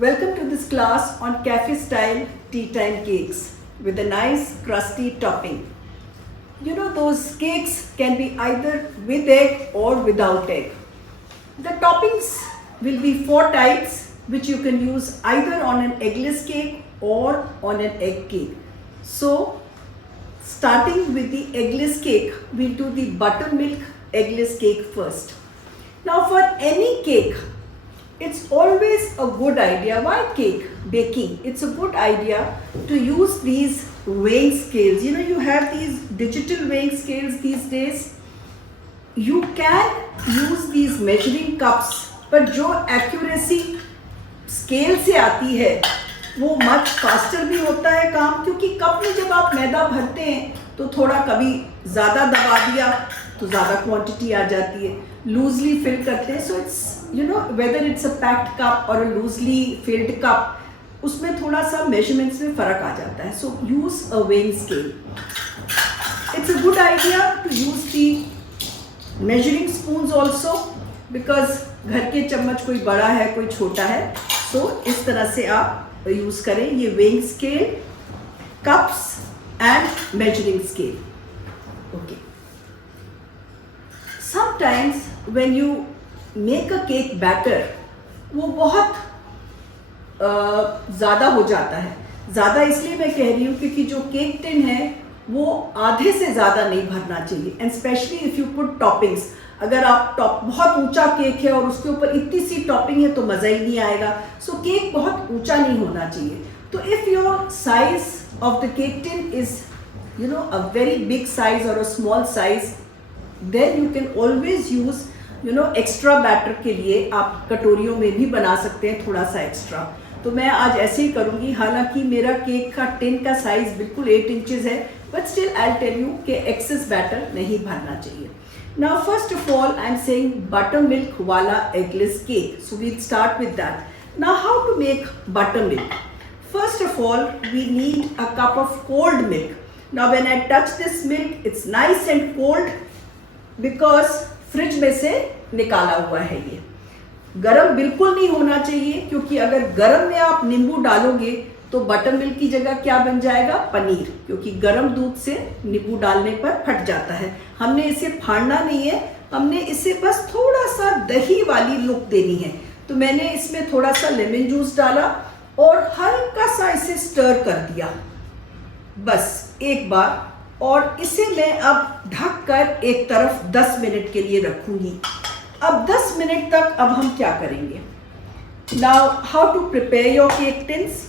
Welcome to this class on cafe style tea time cakes with a nice crusty topping. You know, those cakes can be either with egg or without egg. The toppings will be 4 types which you can use either on an eggless cake or on an egg cake. So starting with the eggless cake, we'll do the buttermilk eggless cake first. Now for any cake, it's always a good idea, while cake baking, it's a good idea to use these weighing scales. You know, you have these digital weighing scales these days. You can use these measuring cups, but जो accuracy scale से आती है वो much faster भी होता है काम, क्योंकि कप में जब आप मैदा भरते हैं तो थोड़ा कभी ज़्यादा दबा दिया तो ज़्यादा क्वांटिटी आ जाती है, लूजली फिल करते हैं. So it's whether it's a packed cup or a loosely filled cup, उसमें थोड़ा सा measurements में फ़र्क आ जाता है. So use a weighing scale. It's a good idea to use the measuring spoons also, because घर के चम्मच कोई बड़ा है कोई छोटा है, so इस तरह से आप यूज़ करें ये weighing scale, cups and measuring scale. Okay. Sometimes when you make a cake batter, वो बहुत ज़्यादा हो जाता है. ज़्यादा इसलिए मैं कह रही हूँ क्योंकि जो केक टिन है वो आधे से ज़्यादा नहीं भरना चाहिए. And specially if you put toppings, अगर आप बहुत ऊंचा केक है और उसके ऊपर इतनी सी टॉपिंग है तो मज़ा ही नहीं आएगा. सो केक बहुत ऊंचा नहीं होना चाहिए. तो if your size of the cake tin is a very big size or a small size, then you can always use extra batter के लिए आप कटोरियों में भी बना सकते हैं थोड़ा सा एक्स्ट्रा. तो मैं आज ऐसे ही करूँगी. हालांकि मेरा केक का टिन का साइज बिल्कुल 8 इंचेस है, but still I tell you कि एक्सेस बैटर नहीं भरना चाहिए. Now first of all I am saying butter milk वाला eggless cake. So we start with that. Now how to make butter milk. First of all we need a cup of cold milk. Now when I touch this milk it's nice and cold because fridge में से निकाला हुआ है. ये गरम बिल्कुल नहीं होना चाहिए, क्योंकि अगर गरम में आप नींबू डालोगे तो बटर मिल्क की जगह क्या बन जाएगा, पनीर, क्योंकि गरम दूध से नींबू डालने पर फट जाता है. हमने इसे फाड़ना नहीं है, हमने इसे बस थोड़ा सा दही वाली लुक देनी है. तो मैंने इसमें थोड़ा सा लेमन जूस डाला और हल्का सा इसे स्टर कर दिया बस एक बार, और इसे मैं अब ढककर एक तरफ 10 मिनट के लिए रखूंगी. अब 10 मिनट तक अब हम क्या करेंगे. Now how to prepare your cake tins.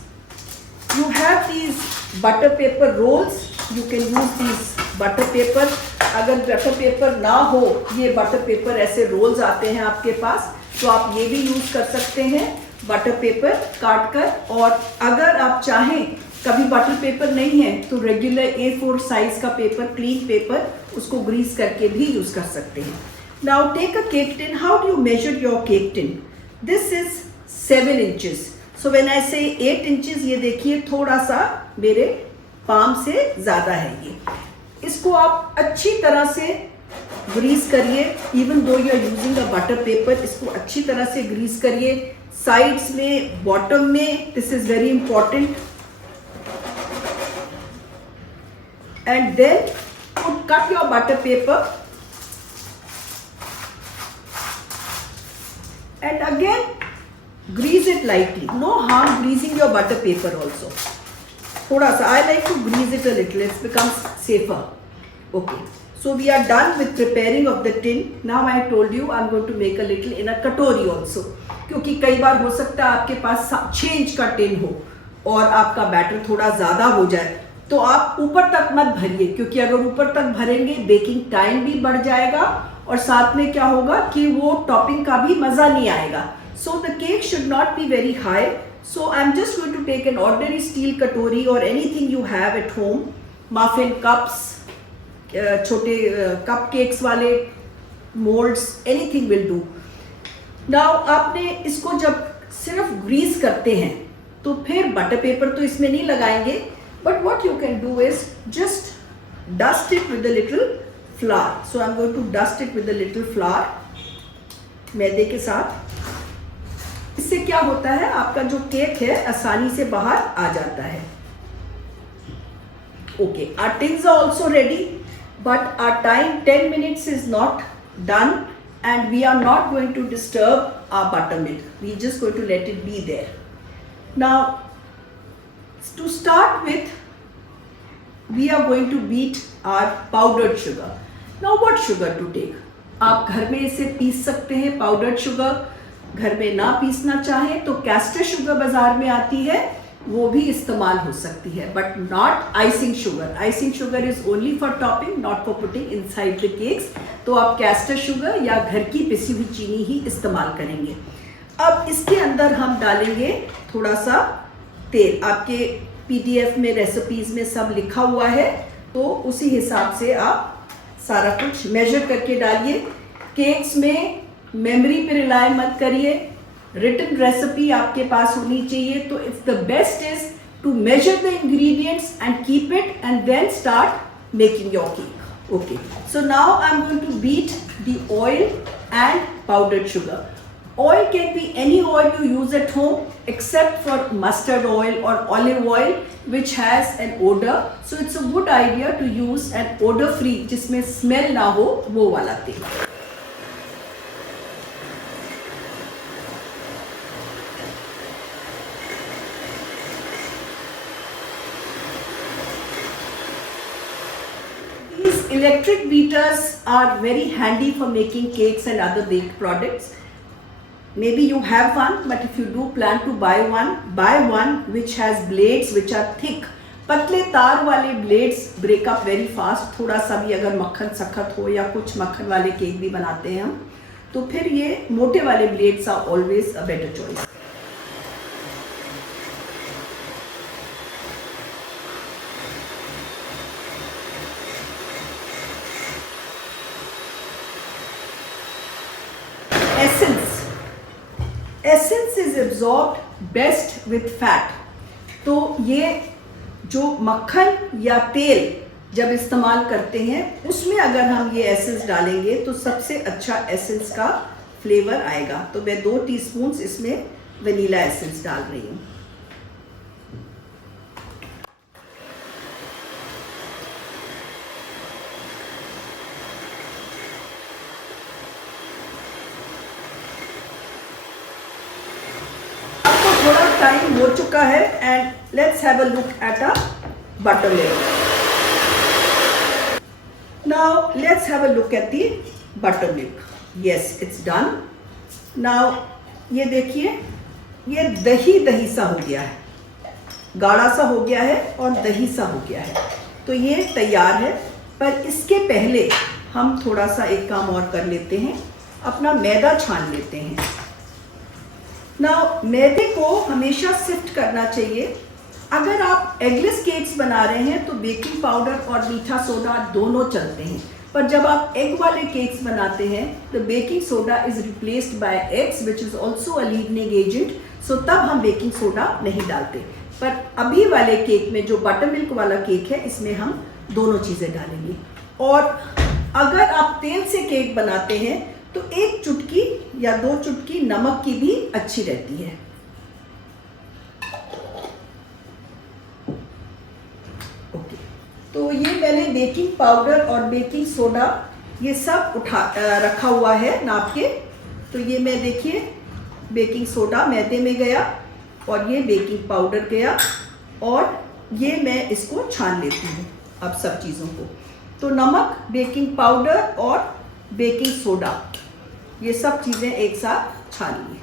You have these butter paper rolls. You can use these butter paper. अगर बटर पेपर ना हो, ये बटर पेपर ऐसे रोल्स आते हैं आपके पास, तो आप ये भी यूज कर सकते हैं बटर पेपर काट कर. और अगर आप चाहें कभी बटर पेपर नहीं है तो रेगुलर A4 साइज का पेपर, क्लीन पेपर, उसको ग्रीस करके भी यूज कर सकते हैं. Now take a cake tin. How do you measure your cake tin. This is 7 inches. So when I say 8 inches, ये देखिए थोड़ा सा मेरे पाम से ज़्यादा है ये. इसको आप अच्छी तरह से ग्रीस करिए. Even though you are using a butter paper, इसको अच्छी तरह से ग्रीस करिए. साइड्स में, बॉटम में, this is very important. And then cut your butter paper, and again grease it lightly. No harm greasing your butter paper also. थोड़ा सा, I like to grease it a little. It becomes safer. Okay. So we are done with preparing of the tin. Now I told you I'm going to make a little in a katori also. क्योंकि कई बार हो सकता है आपके पास 6 inch का tin हो और आपका बैटर थोड़ा ज़्यादा हो जाए, तो आप ऊपर तक मत भरिए, क्योंकि अगर ऊपर तक भरेंगे बेकिंग टाइम भी बढ़ जाएगा और साथ में क्या होगा कि वो टॉपिंग का भी मज़ा नहीं आएगा. So the cake should not be very high. So I am just going to take an ordinary steel कटोरी और anything you have at home. Muffin cups, छोटे कप केक्स वाले moulds, anything will do. Now आपने इसको जब सिर्फ Greece करते हैं तो फिर बटर पेपर तो इसमें नहीं लगाएंगे, but what you can do is just dust it with a little flour. So I'm going to dust it with a little flour, मैदे के साथ. इससे क्या होता है, आपका जो केक है आसानी से बाहर आ जाता है। Okay, our tins are also ready, but our time 10 minutes is not done, and we are not going to disturb our buttermilk. We are just going to let it be there. Now, to start with, we are going to beat our powdered sugar. Now, what sugar to take? आप घर में इसे piece सकते हैं powdered sugar, घर में ना पीसना चाहें तो कैस्टर शुगर बाजार में आती है, वो भी इस्तेमाल हो सकती है, but not icing sugar. Icing sugar is only for topping, not for putting inside the cakes. तो आप कैस्टर शुगर या घर की पिसी हुई चीनी ही इस्तेमाल करेंगे। अब इसके अंदर हम डालेंगे थोड़ा सा तेल। आपके पीडीएफ में रेसिपीज में सब लिखा हुआ है, तो उसी हिसाब से आप सारा कुछ मेजर करके डालिए। केक्स में मेमोरी पे रिलाय मत करिए, रिटन रेसिपी आपके पास होनी चाहिए। तो it's the best is to measure the ingredients and keep it and then start making your cake. Okay, so now I am going to beat the oil and powdered sugar. Oil can be any oil you use at home except for mustard oil or olive oil which has an odor. So it's a good idea to use an odor free जिसमें smell ना हो वो वाला तेल। These electric beaters are very handy for making cakes and other baked products. Maybe you have one, but if you do plan to buy one which has blades which are thick. पतले तार वाले blades break up very fast. थोड़ा सा भी अगर मक्खन सख्त हो या कुछ मक्खन वाले केक भी बनाते हैं हम, तो फिर ये मोटे वाले blades are always a better choice. Essence is absorbed best with fat. तो ये जो मक्खन या तेल जब इस्तेमाल करते हैं उसमें अगर हम ये एसेंस डालेंगे तो सबसे अच्छा एसेंस का फ्लेवर आएगा। तो मैं 2 टीस्पून इसमें वनीला एसेंस डाल रही हूँ। टाइम हो चुका है and let's have a look at a buttermilk. Now let's have a look at the buttermilk. Yes, it's done. Now ये देखिए, ये दही दही सा हो गया है, गाढ़ा सा हो गया है और दही सा हो गया है। तो ये तैयार है, पर इसके पहले हम थोड़ा सा एक काम और कर लेते हैं, अपना मैदा छान लेते हैं। नाउ मैदे को हमेशा सिफ्ट करना चाहिए। अगर आप एगलेस केक्स बना रहे हैं तो बेकिंग पाउडर और मीठा सोडा दोनों चलते हैं, पर जब आप एग वाले केक्स बनाते हैं the baking soda is replaced by eggs which is also a leavening agent, so तब हम बेकिंग सोडा नहीं डालते। पर अभी वाले केक में जो बटर मिल्क वाला केक है इसमें हम दोनों चीज़ें डालेंगे। और अगर आप तेल से केक बनाते हैं तो 1 चुटकी या 2 चुटकी नमक की भी अच्छी रहती है। ओके, तो ये मैंने बेकिंग पाउडर और बेकिंग सोडा ये सब रखा हुआ है नाप के। तो ये मैं देखिए बेकिंग सोडा मैदे में गया और ये बेकिंग पाउडर गया और ये मैं इसको छान लेती हूँ अब सब चीज़ों को। तो नमक, बेकिंग पाउडर और बेकिंग सोडा ये सब चीज़ें एक साथ छान लिए।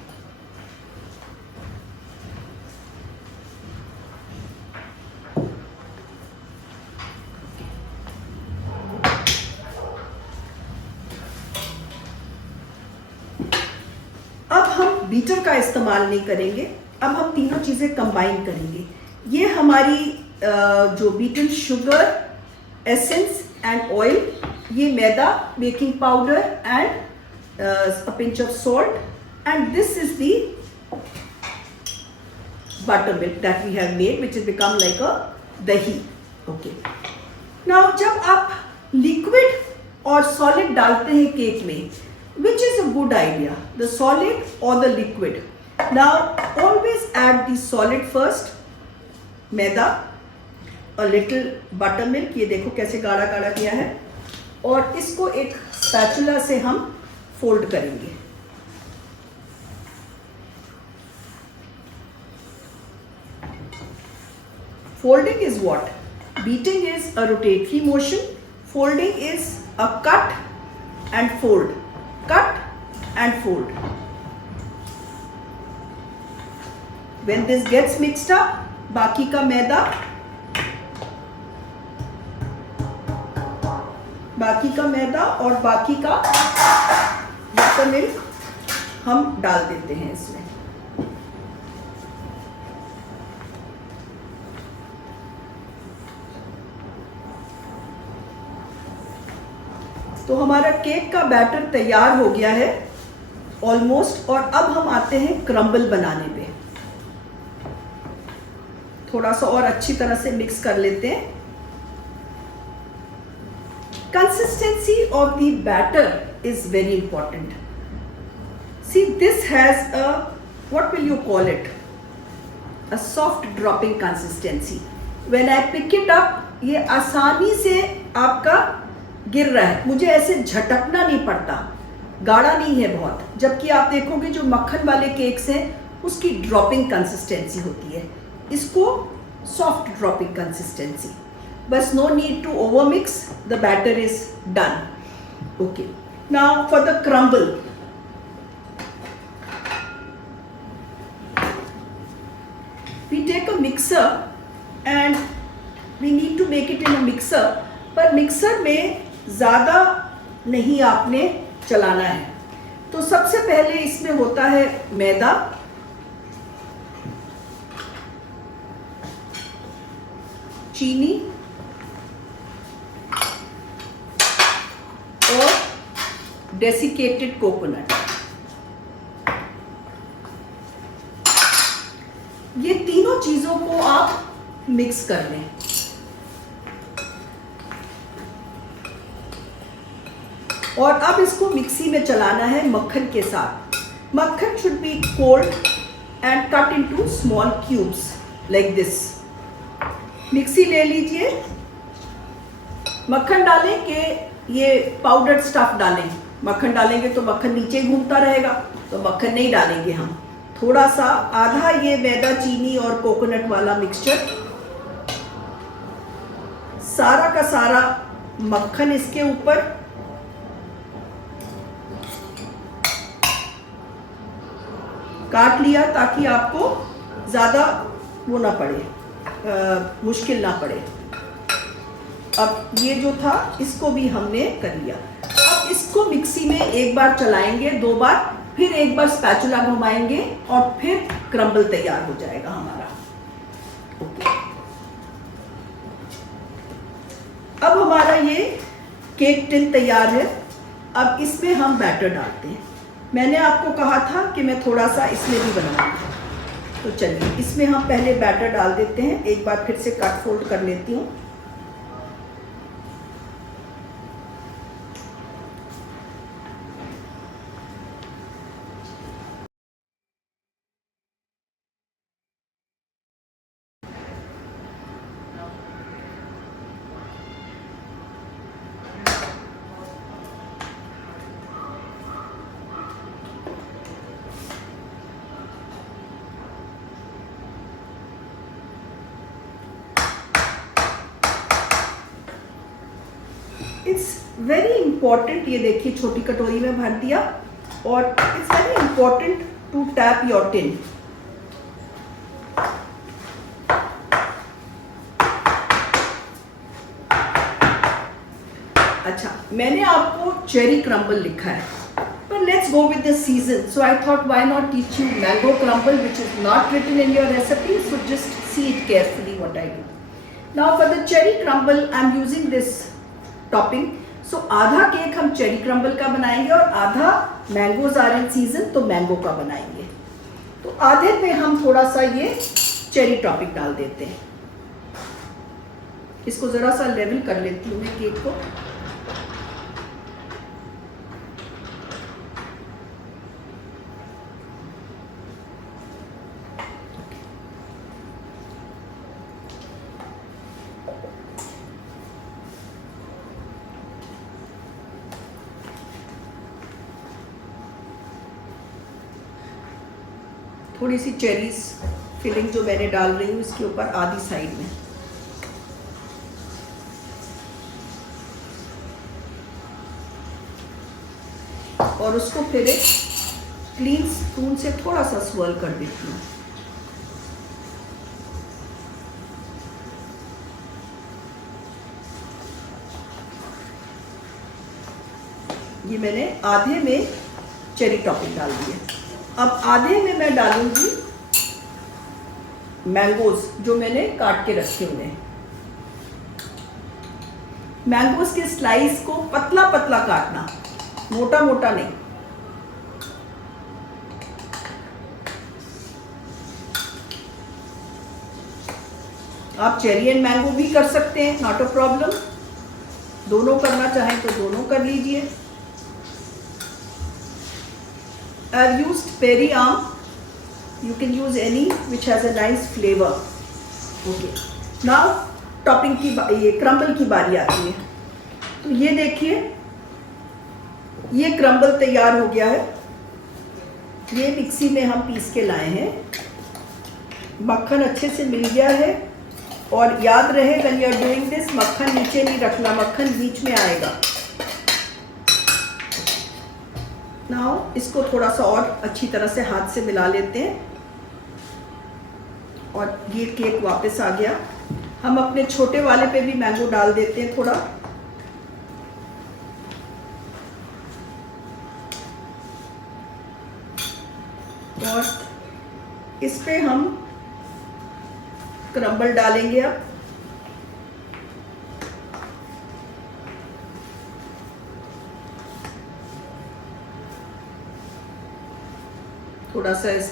अब हम बीटर का इस्तेमाल नहीं करेंगे, अब हम तीनों चीज़ें कंबाइन करेंगे। ये हमारी जो beaten sugar, essence and oil, ये मैदा, baking powder and a pinch of salt, and this is the buttermilk that we have made which has become like a dahi. Okay, now जब आप liquid और solid डालते हैं cake में, which is a good idea, the solid or the liquid? Now always add the solid first, maida, a little buttermilk, ये देखो कैसे गाढ़ा गाढ़ा किया है, और इसको एक स्पैचुला से हम फोल्ड करेंगे. Folding is what? Beating is a rotatory motion. Folding is a cut and fold. Cut and fold. When this gets mixed up, बाकी का मैदा, और बाकी का बटर मिल्क हम डाल देते हैं इसमें. तो हमारा केक का बैटर तैयार हो गया है ऑलमोस्ट. और अब हम आते हैं क्रम्बल बनाने पे. थोड़ा सा और अच्छी तरह से मिक्स कर लेते हैं. Consistency of the batter is very important. See, this has a, what will you call it? A soft dropping consistency. When I pick it up, ये आसानी से आपका गिर रहा है. मुझे ऐसे झटकना नहीं पड़ता, गाढ़ा नहीं है बहुत. जबकि आप देखोगे जो मक्खन वाले केक्स हैं उसकी ड्रॉपिंग कंसिस्टेंसी होती है. इसको सॉफ्ट ड्रॉपिंग कंसिस्टेंसी. बस no need to overmix, the batter is done. Okay, now for the crumble. We take a mixer and we need to make it in a mixer. पर mixer में ज़्यादा नहीं आपने चलाना है. तो सबसे पहले इसमें होता है मैदा, चीनी और डेसिकेटेड कोकोनट. ये तीनों चीजों को आप मिक्स कर लें. और अब इसको मिक्सी में चलाना है मक्खन के साथ. मक्खन should be cold and cut into small cubes like this. Mixie ले लीजिए. मक्खन डालें कि ये पाउडर्ड स्टफ डालें. मक्खन डालेंगे तो मक्खन नीचे घूमता रहेगा, तो मक्खन नहीं डालेंगे हम. थोड़ा सा आधा ये मैदा, चीनी और कोकोनट वाला मिक्सचर, सारा का सारा मक्खन इसके ऊपर, काट लिया ताकि आपको ज़्यादा वो ना पड़े, मुश्किल ना पड़े. अब ये जो था इसको भी हमने कर लिया. अब इसको मिक्सी में एक बार चलाएंगे, 2 बार, फिर एक बार स्पैचुला घुमाएंगे और फिर क्रम्बल तैयार हो जाएगा हमारा. ओके, अब हमारा ये केक टिन तैयार है. अब इसमें हम बैटर डालते हैं. मैंने आपको कहा था कि मैं थोड़ा सा इसमें भी बनाऊंगी, तो चलिए इसमें हम पहले बैटर डाल देते हैं. एक बार फिर से कट फोल्ड कर लेती हूँ. It's very important. ये देखिए छोटी कटोरी में भर दिया. और it's very important to tap your tin. अच्छा, मैंने आपको चेरी क्रम्बल लिखा है, पर let's go with the season. So I thought why not teach you mango crumble which is not written in your recipe. So just see it carefully what I do. Now for the cherry crumble I am using this topping. सो आधा cake हम cherry crumble का बनाएंगे और आधा mangoes are in season तो mango का बनाएंगे. तो आधे पे हम थोड़ा सा ये चेरी टॉपिंग डाल देते हैं. इसको ज़रा सा लेवल कर लेती हूँ मैं केक को. थोड़ी सी चेरीज फिलिंग जो मैंने डाल रही हूँ इसके ऊपर आधी साइड में। और उसको फिर एक क्लीन स्पून से थोड़ा सा स्वर्ल कर देती हूँ। ये मैंने आधे में चेरी टॉपिंग डाल दी है। अब आधे में मैं डालूंगी मैंगोज जो मैंने काट के रखे हुए हैं। मैंगोज के स्लाइस को पतला पतला काटना, मोटा मोटा नहीं। आप चेरी एंड मैंगो भी कर सकते हैं, नॉट अ प्रॉब्लम। दोनों करना चाहें तो दोनों कर लीजिए। I've used peri आम, you can use any which has a nice flavor. Okay. Now topping की ये क्रम्बल की बारी आती है। तो ये देखिए, ये क्रम्बल तैयार हो गया है। ये मिक्सी में हम पीस के लाए हैं। मक्खन अच्छे से मिल गया है। और याद रहे when you are doing this, मक्खन नीचे नहीं रखना, मक्खन बीच में आएगा। नाउ इसको थोड़ा सा और अच्छी तरह से हाथ से मिला लेते हैं। और ये केक वापस आ गया। हम अपने छोटे वाले पे भी मैंगो डाल देते हैं थोड़ा। और इस पे हम क्रम्बल डालेंगे। अब थोड़ा सा इस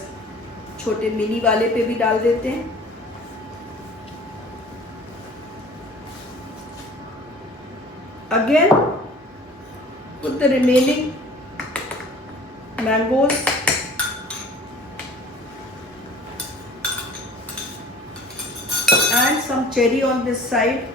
छोटे मिनी वाले पे भी डाल देते हैं। Again put the remaining mangoes and some cherry on this side.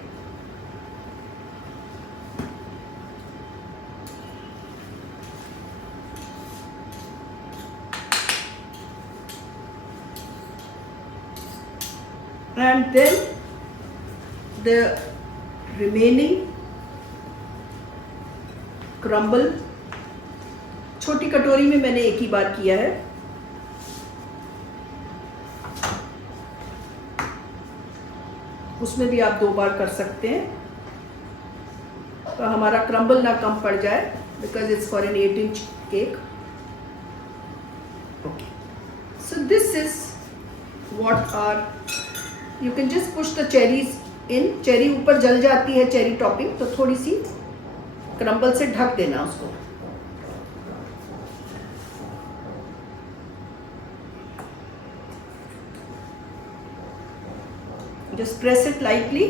And then the remaining crumble, छोटी कटोरी में मैंने एक ही बार किया है। उसमें भी आप 2 बार कर सकते हैं, तो हमारा क्रम्बल ना कम पड़ जाए, because it's for an 8-inch cake. Okay, so this is what are, you can just push the cherries in. Cherry ऊपर जल जाती है, चेरी टॉपिंग, तो थोड़ी सी क्रम्बल से ढक देना उसको। Just press it lightly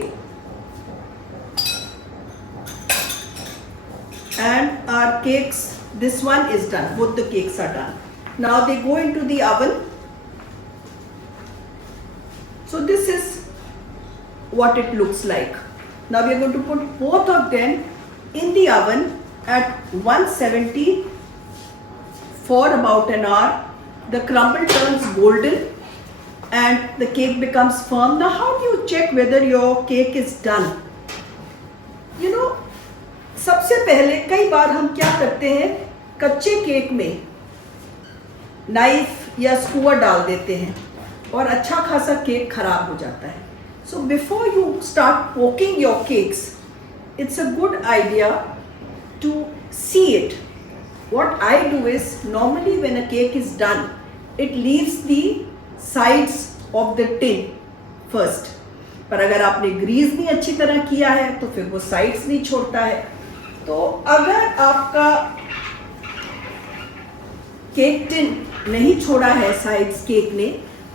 and our cakes, this one is done, both the cakes are done. Now they go into the oven. So this is what it looks like. Now we are going to put both of them in the oven at 170 for about an hour. The crumble turns golden and the cake becomes firm. Now how do you check whether your cake is done? You know, सबसे पहले कई बार हम क्या करते हैं, कच्चे cake में knife या स्क्रूअर डाल देते हैं और अच्छा खासा केक खराब हो जाता है। So before you start poking your cakes, it's a good idea to see it. What I do is, normally when a cake is done, it leaves the sides of the tin first. पर अगर आपने Greece नहीं अच्छी तरह किया है तो फिर वो साइड्स नहीं छोड़ता है। तो अगर आपका केक टिन नहीं छोड़ा है साइड्स केक ने,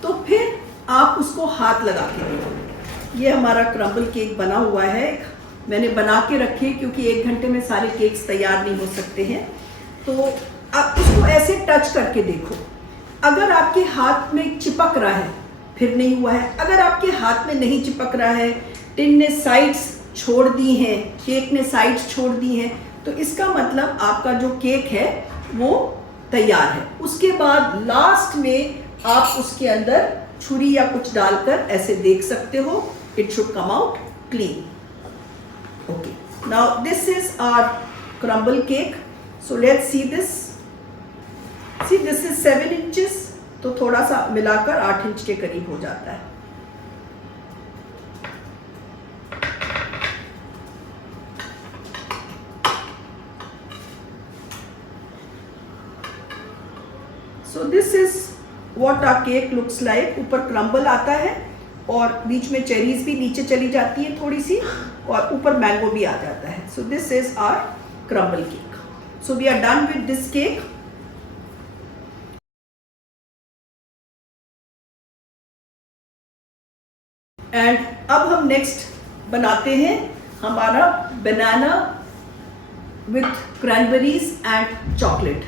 तो फिर आप उसको हाथ लगा के देखो। ये हमारा क्रम्बल केक बना हुआ है। मैंने बना के रखे क्योंकि 1 घंटे में सारे केक्स तैयार नहीं हो सकते हैं। तो आप इसको ऐसे टच करके देखो। अगर आपके हाथ में चिपक रहा है फिर नहीं हुआ है। अगर आपके हाथ में नहीं चिपक रहा है, टिन ने साइड्स छोड़ दी हैं, केक ने साइड्स छोड़ दी हैं, तो इसका मतलब आपका जो केक है वो तैयार है। उसके बाद लास्ट में आप उसके अंदर छुरी या कुछ डालकर ऐसे देख सकते हो. It should come out clean. Okay. Now this is our crumble cake. So let's see this. See, this is 7 inches. तो थोड़ा सा मिलाकर 8 इंच के करीब हो जाता है. So this is what our cake looks like. ऊपर क्रम्बल आता है और बीच में चेरीज भी नीचे चली जाती है थोड़ी सी, और ऊपर मैंगो भी आ जाता है. So this is our crumble cake. So we are done with this cake. And अब हम नेक्स्ट बनाते हैं हमारा banana with cranberries and chocolate.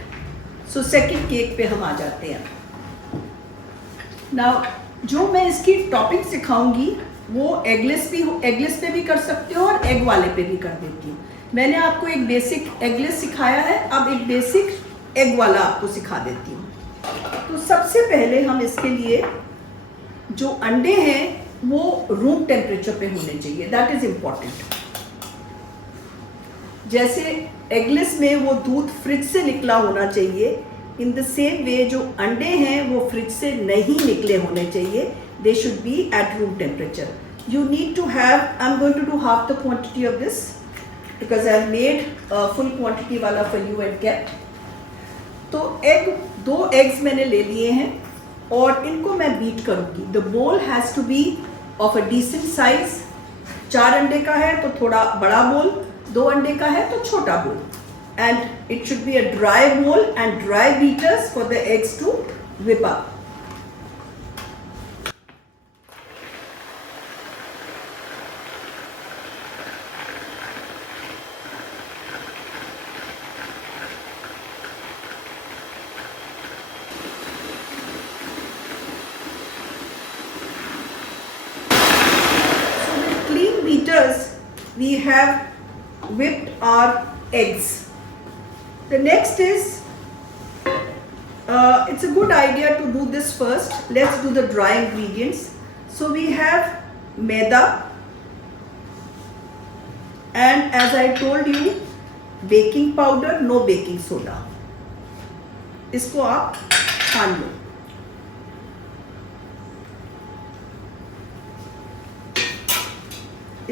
So second cake पे हम आ जाते हैं. नाउ जो मैं इसकी टॉपिंग सिखाऊंगी वो एगलेस पे भी कर सकते हो और एग वाले पे भी कर देती हूँ. मैंने आपको एक बेसिक एगलेस सिखाया है, अब एक बेसिक एग वाला आपको सिखा देती हूँ. तो सबसे पहले हम इसके लिए जो अंडे हैं वो रूम टेम्परेचर पे होने चाहिए. That is important. जैसे एगलेस में वो दूध फ्रिज से निकला होना चाहिए, इन द सेम वे जो अंडे हैं वो फ्रिज से नहीं निकले होने चाहिए. They should be at room temperature. You need to have, I am going to do half the quantity of this because I have made full quantity वाला फॉर यू एंड केप्ट. तो 2 eggs मैंने ले लिए हैं और इनको मैं beat करूंगी. The bowl has to be of a decent size. 4 अंडे का है तो थोड़ा बड़ा बोल, 2 अंडे का है तो छोटा bowl. And it should be a dry bowl and dry beaters for the eggs to whip up. We have whipped our eggs. The next is, it's a good idea to do this first. Let's do the dry ingredients. So we have maida, and as I told you, baking powder, no baking soda. इसको आप छान लो.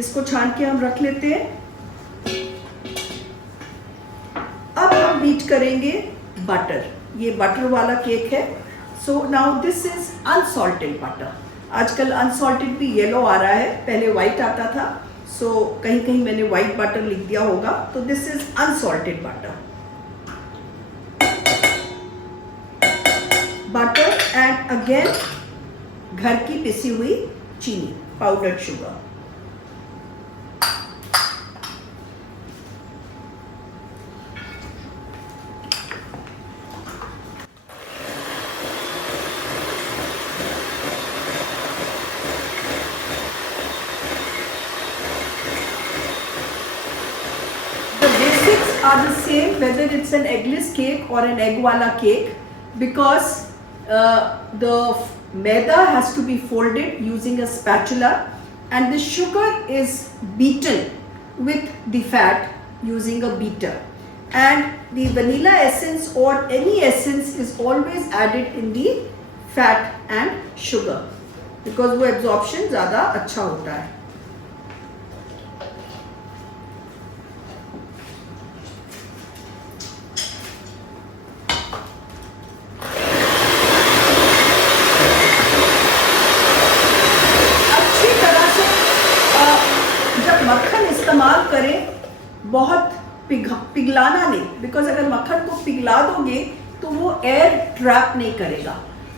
इसको छान के हम रख लेते हैं. अब हम बीट करेंगे बटर. ये बटर वाला केक है. So now this is unsalted butter. आजकल अनसॉल्टेड भी येलो आ रहा है, पहले वाइट आता था. सो कहीं कहीं मैंने वाइट बटर लिख दिया होगा. तो this is unsalted butter. Butter and again घर की पिसी हुई चीनी, powdered sugar. Are the same whether it's an eggless cake or an egg wala cake, because the maida has to be folded using a spatula and the sugar is beaten with the fat using a beater, and the vanilla essence or any essence is always added in the fat and sugar because वो absorption ज़्यादा अच्छा होता है. इस्तेमाल करें, बहुत पिघलाना नहीं, because अगर मक्खन को पिघला दोगे तो वो एयर ट्रैप नहीं करेगा.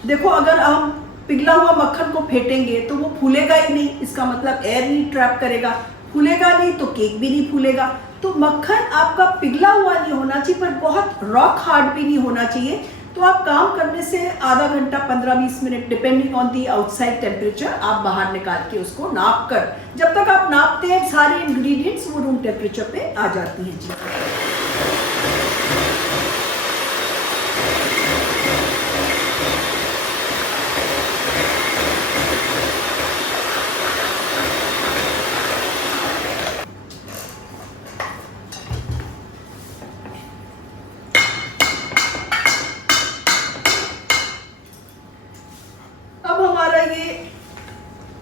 देखो अगर हम पिघला हुआ मक्खन को फेंटेंगे तो वो फूलेगा ही नहीं, इसका मतलब एयर नहीं ट्रैप करेगा. फूलेगा नहीं तो केक भी नहीं फूलेगा. तो मक्खन आपका पिघला हुआ नहीं होना चाहिए पर बहुत रॉक हार्ड भी नहीं होना चाहिए. तो आप काम करने से आधा घंटा 15-20 minute depending on the outside temperature आप बाहर निकाल के उसको नाप कर, जब तक आप नापते हैं सारे इंग्रेडिएंट्स वो रूम टेम्परेचर पे आ जाती हैं जी.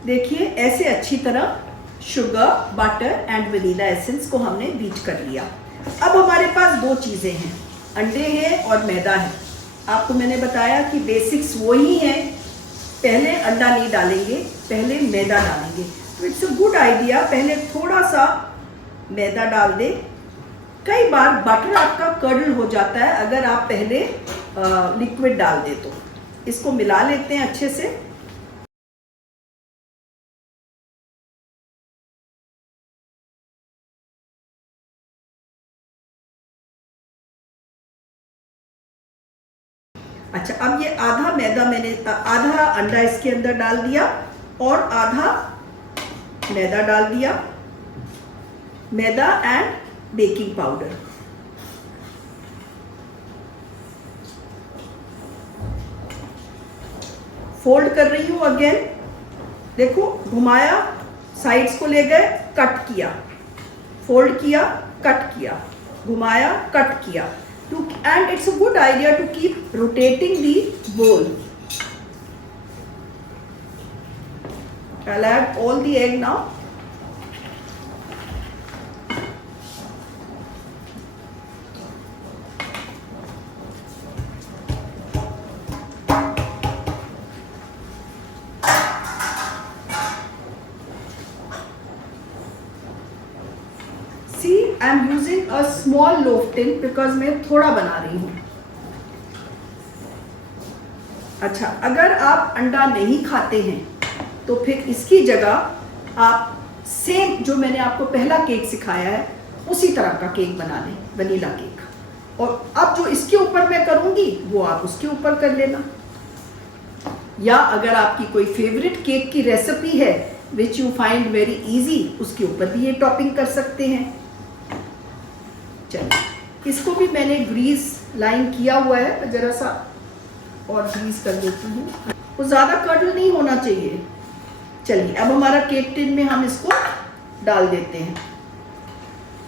देखिए ऐसे अच्छी तरह sugar, butter and vanilla essence को हमने बीट कर लिया। अब हमारे पास दो चीज़ें हैं, अंडे हैं और मैदा है। आपको मैंने बताया कि बेसिक्स वही हैं, पहले अंडा नहीं डालेंगे, पहले मैदा डालेंगे। तो इट्स अ गुड आइडिया पहले थोड़ा सा मैदा डाल दें। कई बार बटर आपका कर्डल हो जाता है अगर आप पहले लिक्विड डाल दें। तो इसको मिला लेते हैं अच्छे से। अच्छा, अब ये आधा मैदा आधा अंडा इसके अंदर डाल दिया और आधा मैदा डाल दिया, मैदा एंड बेकिंग पाउडर। फोल्ड कर रही हूँ अगेन, देखो घुमाया, साइड्स को ले गए, कट किया, फोल्ड किया, कट किया, घुमाया, कट किया। And it's a good idea to keep rotating the bowl. I'll add all the egg now. See, I'm using a small loaf tin because मैं थोड़ा बना रही हूँ। अच्छा, अगर आप अंडा नहीं खाते हैं तो फिर इसकी जगह आप सेम जो मैंने आपको पहला केक सिखाया है उसी तरह का केक बना लें, वनीला केक। और अब जो इसके ऊपर मैं करूँगी वो आप उसके ऊपर कर लेना, या अगर आपकी कोई फेवरेट केक की रेसिपी है which you find very easy, उसके ऊपर भी ये टॉपिंग कर सकते हैं। चलिए, इसको भी मैंने ग्रीस लाइन किया हुआ है, जरा सा और ग्रीस कर देती हूँ, वो ज़्यादा कर्डल नहीं होना चाहिए। चलिए, अब हमारा केक टिन में हम इसको डाल देते हैं।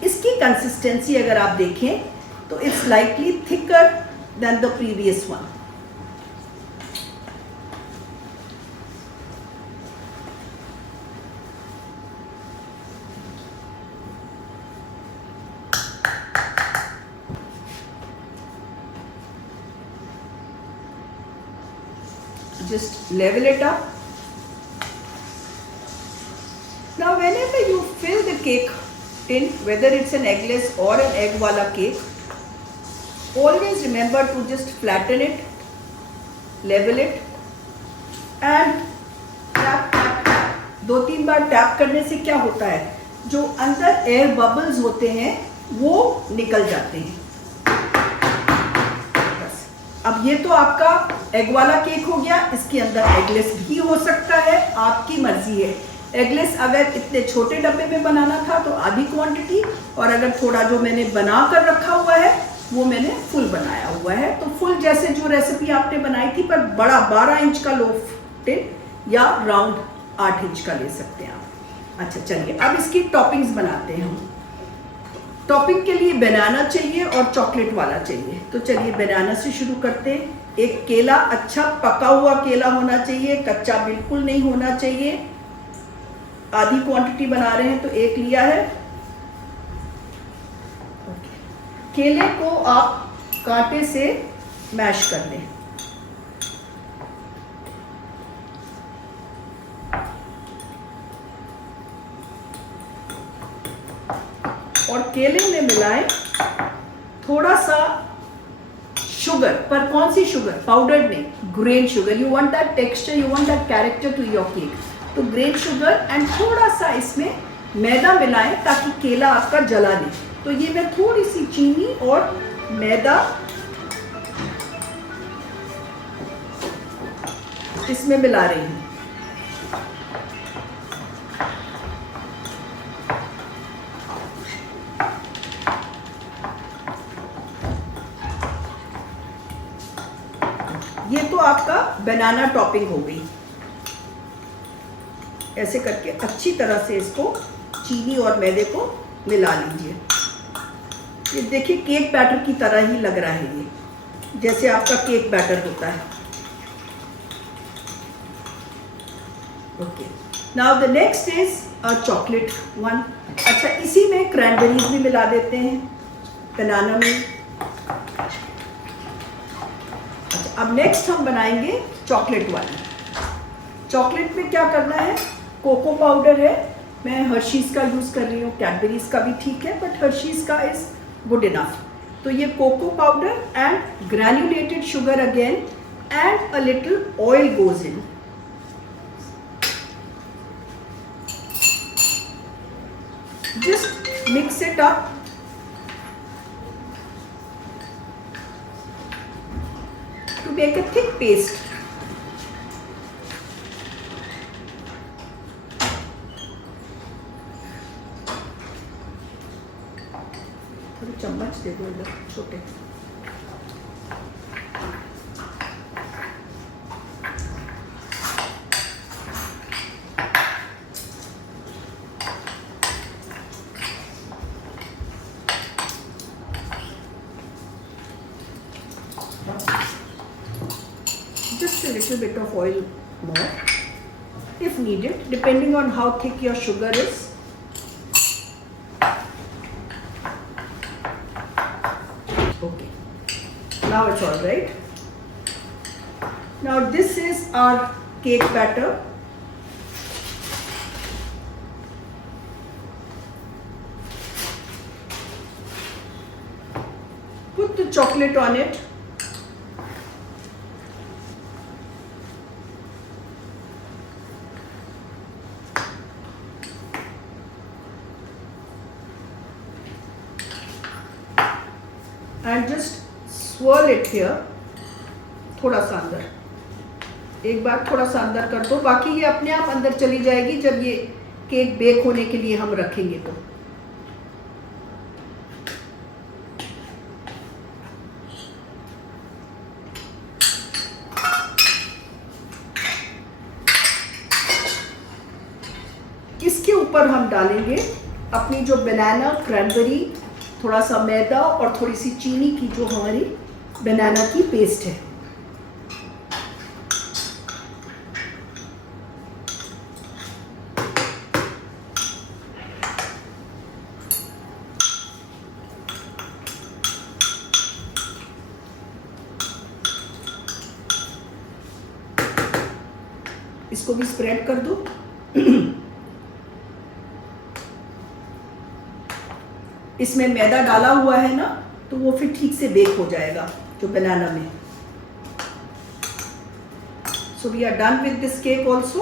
इसकी कंसिस्टेंसी अगर आप देखें तो it's likely thicker than the previous one. Just level it up. Now whenever you fill the cake tin, whether it's an eggless or an egg wala cake, always remember to just flatten it, level it and tap tap tap। 2-3 bar tap करने से क्या होता है, जो अंदर air bubbles होते हैं वो निकल जाते हैं। अब ये तो आपका एग वाला केक हो गया, इसके अंदर एगलेस भी हो सकता है, आपकी मर्जी है। एगलेस अगर इतने छोटे डब्बे में बनाना था तो आधी क्वांटिटी, और अगर थोड़ा जो मैंने बना कर रखा हुआ है वो मैंने फुल बनाया हुआ है। तो फुल जैसे जो रेसिपी आपने बनाई थी, पर बड़ा 12 इंच का लोफ टिन या राउंड 8 इंच का ले सकते हैं आप। अच्छा चलिए, अब इसकी टॉपिंग्स बनाते हैं हम। टॉपिंग के लिए बनाना चाहिए और चॉकलेट वाला चाहिए, तो चलिए बनाना से शुरू करते हैं। एक केला, अच्छा पका हुआ केला होना चाहिए, कच्चा बिल्कुल नहीं होना चाहिए। आधी क्वांटिटी बना रहे हैं तो एक लिया है। केले को आप कांटे से मैश कर लें। और केले में मिलाएं थोड़ा सा शुगर, पर कौन सी शुगर, पाउडर्ड नहीं, grain sugar. You want that texture, you want that character to your cake, तो ग्रेन शुगर एंड थोड़ा सा इसमें मैदा मिलाएं ताकि केला आपका जला नहीं। तो ये मैं थोड़ी सी चीनी और मैदा इसमें मिला रही हूँ। ये तो आपका बनाना टॉपिंग हो गई। ऐसे करके अच्छी तरह से इसको चीनी और मैदे को मिला लीजिए। ये देखिए केक बैटर की तरह ही लग रहा है, ये जैसे आपका केक बैटर होता है। Okay. Now the next is a chocolate one. अच्छा, इसी में क्रैनबेरीज भी मिला देते हैं बनाना में. अच्छा, अब नेक्स्ट हम बनाएंगे चॉकलेट वन. चॉकलेट में क्या करना है, कोको पाउडर है, मैं हर्शीज़ का यूज़ कर रही हूँ, कैडबरीज का भी ठीक है बट हर्शीज़ का इज़ गुड इनफ. तो ये cocoa powder and granulated sugar again and a little oil goes in. Just mix it up. To make a thick paste. थोड़ी चम्मच दे दो इधर छोटे. Just a little bit of oil more if needed, depending on how thick your sugar is. Okay, now it's all right. Now this is our cake batter. Put the chocolate on it. And just swirl it here. थोड़ा सा अंदर, एक बार थोड़ा सा अंदर कर दो, बाकी ये अपने आप अंदर चली जाएगी जब ये केक बेक होने के लिए हम रखेंगे तो. इसके ऊपर हम डालेंगे अपनी जो बनाना, क्रैनबेरी, थोड़ा सा मैदा और थोड़ी सी चीनी की जो हमारी बनाना की पेस्ट है. इसको भी स्प्रेड कर दो. इसमें मैदा डाला हुआ है ना, तो वो फिर ठीक से बेक हो जाएगा जो बनाना में. So we are done with this cake also.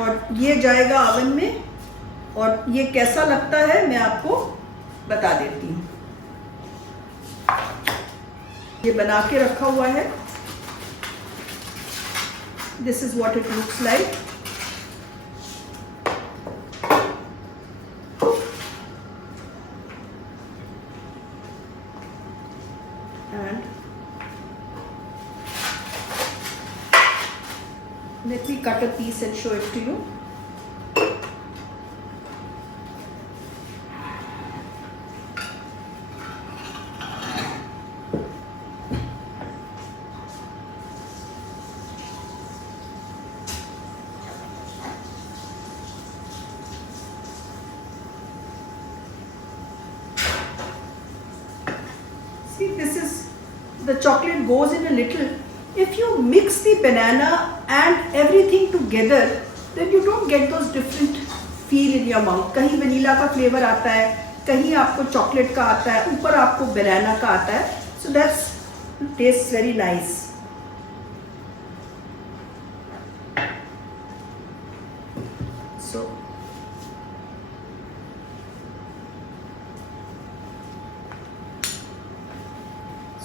और ये जाएगा ओवन में. और ये कैसा लगता है मैं आपको बता देती हूँ. ये बना के रखा हुआ है. This is what it looks like. And let me cut a piece and show it to you. See, this is, the chocolate goes in a little. If you mix the banana and everything together, then you don't get those different feel in your mouth. कहीं vanilla का flavour आता है, कहीं आपको chocolate का आता है, ऊपर आपको बनाना का आता है. So that's tastes very nice.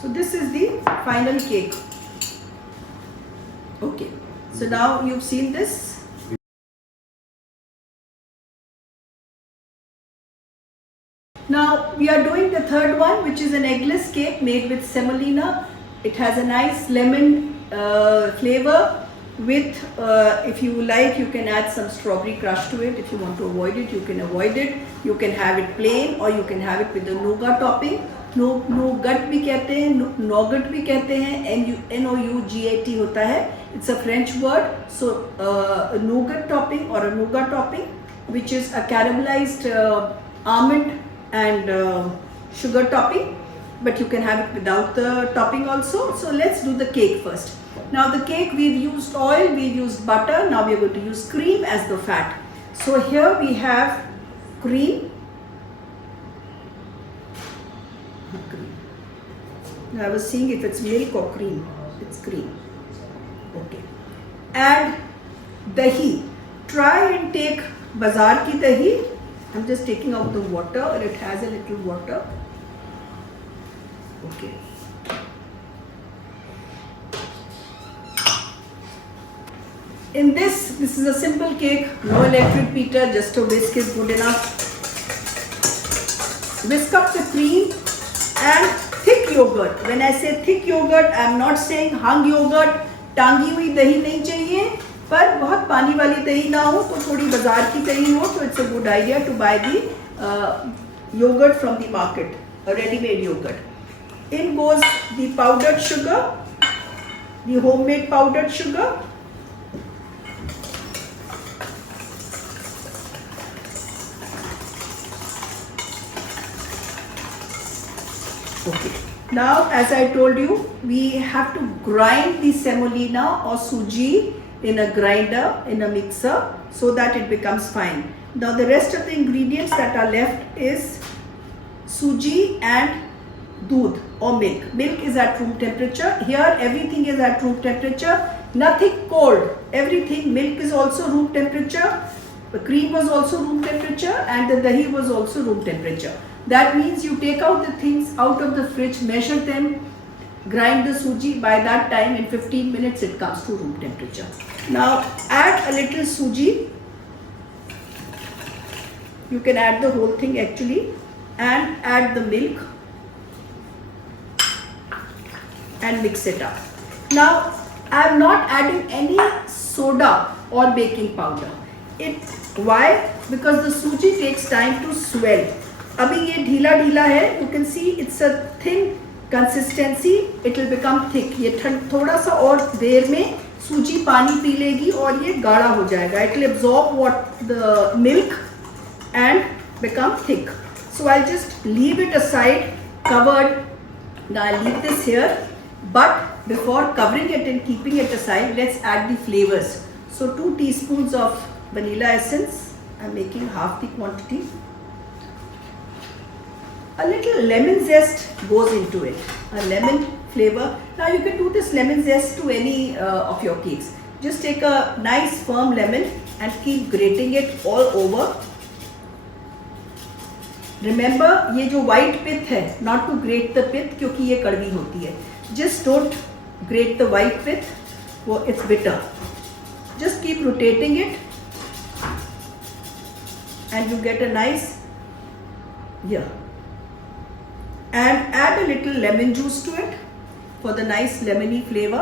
So this is the final cake. Okay, so now you've seen this. Now we are doing the third one, which is an eggless cake made with semolina. It has a nice lemon flavor with, if you like, you can add some strawberry crush to it. If you want to avoid it, you can avoid it. You can have it plain or you can have it with the nougat topping. Nougat भी कहते हैं, nougat भी कहते हैं, NOUGAT होता है. It's a French word. So nougat topping or a nougat topping, which is a caramelized almond and sugar topping, but you can have it without the topping also. So let's do the cake first. Now the cake, we've used oil, we've used butter. Now we're going to use cream as the fat. So here we have cream. Now I was seeing if it's milk or cream. It's cream. Okay. And dahi. Try and take bazaar ki dahi. I'm just taking out the water. It has a little water. Okay. In this is a simple cake. No electric beater. Just a whisk is good enough. Whisk up the cream and thick yogurt. When I say thick yogurt, I am not saying hung yogurt. टांगी हुई दही नहीं चाहिए, पर बहुत पानी वाली दही ना हो, तो थोड़ी बाजार की दही हो, तो it's a good idea to buy the yogurt from the market, a ready-made yogurt. In goes the powdered sugar, the homemade powdered sugar. Okay. Now, as I told you, we have to grind the semolina or suji in a grinder, in a mixer, so that it becomes fine. Now, the rest of the ingredients that are left is suji and doodh or milk. Milk is at room temperature. Here, everything is at room temperature. Nothing cold. Everything. Milk is also room temperature. The cream was also room temperature, and the dahi was also room temperature. That means you take out the things out of the fridge, measure them, grind the suji. By that time, in 15 minutes, it comes to room temperature. Now, add a little suji. You can add the whole thing actually, and add the milk and mix it up. Now, I am not adding any soda or baking powder. Why? Because the suji takes time to swell. अभी ये ढीला ढीला है, you can see it's a thin consistency, it will become thick. ये थोड़ा सा और देर में सूजी पानी पी लेगी और ये गाढ़ा हो जाएगा. It will absorb what the milk and become thick. So I'll just leave it aside, covered. Now I'll leave this here, but before covering it and keeping it aside, let's add the flavors. So 2 teaspoons of vanilla essence. I'm making half the quantity. A little lemon zest goes into it, a lemon flavor. Now you can do this lemon zest to any of your cakes. Just take a nice firm lemon and keep grating it all over. Remember, ये जो white pith है, not to grate the pith क्योंकि ये कड़वी होती है. Just don't grate the white pith, it's bitter. Just keep rotating it and you get a nice, yeah. And add a little lemon juice to it for the nice lemony flavor.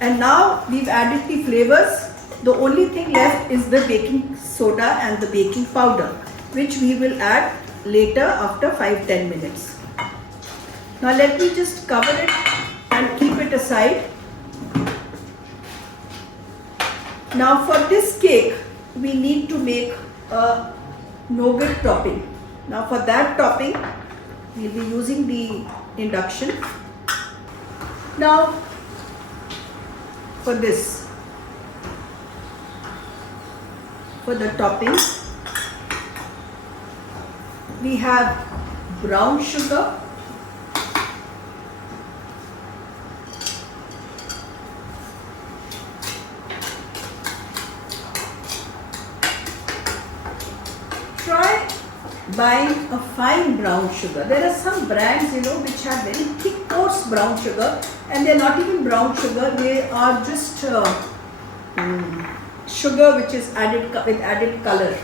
And now we've added the flavors. The only thing left is the baking soda and the baking powder, which we will add later after 5-10 minutes. Now let me just cover it and keep it aside. Now for this cake, we need to make a nougat topping. Now for that topping, we'll be using the induction. Now for this, for the topping, we have brown sugar, try buying a fine brown sugar. There are some brands, which have very thick, coarse brown sugar, and they're not even brown sugar. They are just sugar which is added with added color.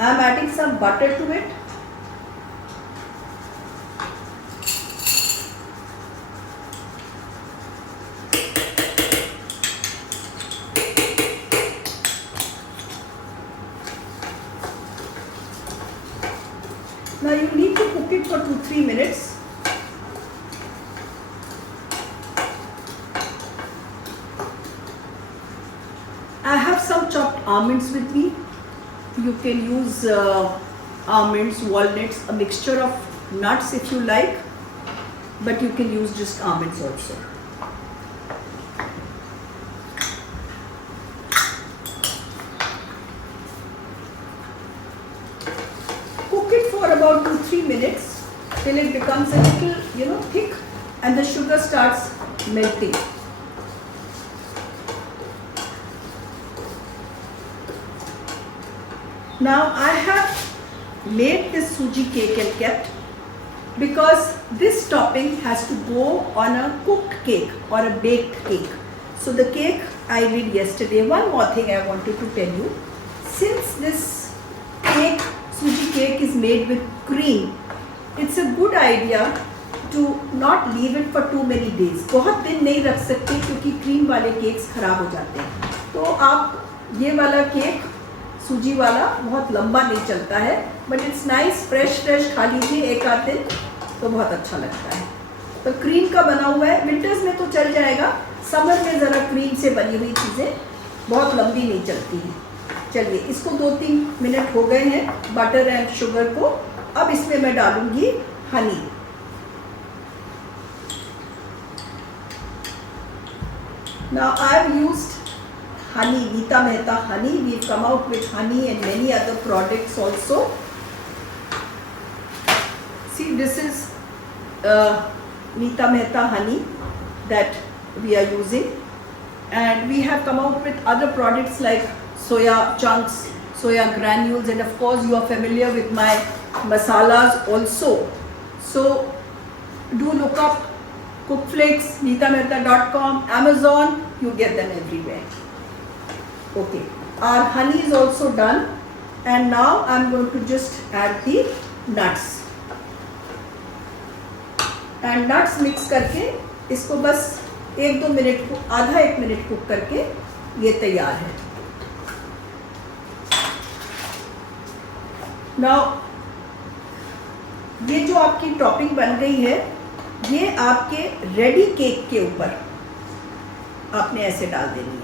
I'm adding some butter to it. Now you need to cook it for 2-3 minutes. I have some chopped almonds with me. You can use almonds, walnuts, a mixture of nuts if you like, but you can use just almonds also. Cook it for about 2-3 minutes till it becomes a little, thick and the sugar starts melting. Now I have made this suji cake and kept, because this topping has to go on a cooked cake or a baked cake. So the cake I did yesterday. One more thing I wanted to tell you. Since this cake, suji cake, is made with cream, it's a good idea to not leave it for too many days. बहुत दिन नहीं रख सकते क्योंकि cream वाले cakes खराब हो जाते हैं. तो आप ये वाला केक सूजी वाला बहुत लंबा नहीं चलता है, बट इट्स नाइस. फ्रेश खा लीजिए एक आध दिन तो बहुत अच्छा लगता है. तो क्रीम का बना हुआ है. विंटर्स में तो चल जाएगा, समर में ज़रा क्रीम से बनी हुई चीज़ें बहुत लंबी नहीं चलती हैं. चलिए, इसको 2-3 मिनट हो गए हैं बटर एंड शुगर को. अब इसमें मैं डालूंगी Honey. Now I have used honey, Nita Mehta honey. We've come out with honey and many other products also. See, this is Nita Mehta honey that we are using, and we have come out with other products like soya chunks, soya granules, and of course you are familiar with my masalas also. So do look up Cookflix, nitamehta.com, Amazon, you get them everywhere. Okay, our honey is also done, and now I'm going to just add the nuts. And nuts mix करके इसको बस 1-2 minute को, आधा 1 minute cook करके ये तैयार है. Now ये जो आपकी टॉपिंग बन गई है, ये आपके रेडी केक के ऊपर आपने ऐसे डाल देनी है.